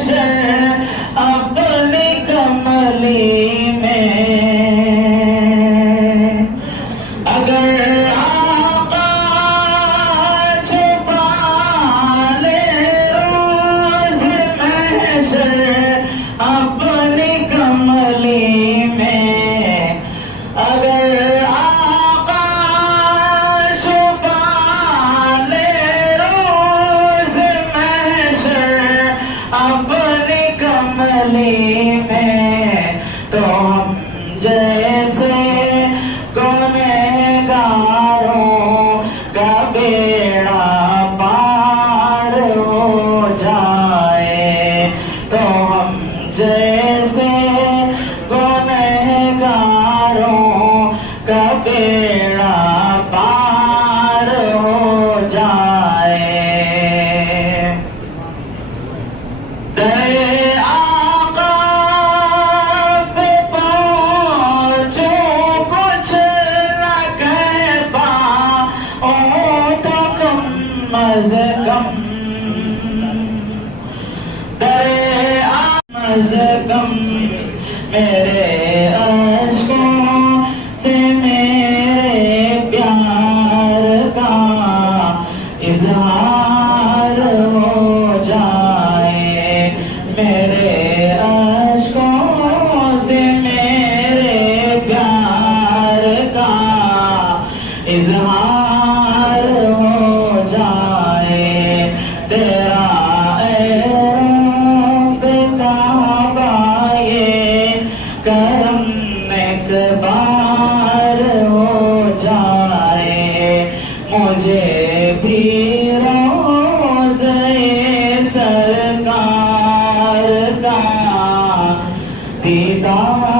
महशर अपनी कमली में। अगर आका छुपा ले रोज़ महशर अपनी कमली में, अगर आका छुपा ले रोज़ महशर अपनी कमली में, तो हम जैसे गुनहगारों का बेड़ा पार हो जाए, तो हम जैसे गुनहगारों का बेड़ा पार हो जाए। दरे आका पे पहुंचो कुछ न कह पाऊं तो कम अज़ कम, दरे अज़ कम मेरे अश्कों से मेरे प्यार का इज़हार हो जाए, मेरे अश्कों से मेरे प्यार का इज़हार हो जाए। तेरा करम एक बार हो जाए, मुझे भी रोज़े सरकार का दीदार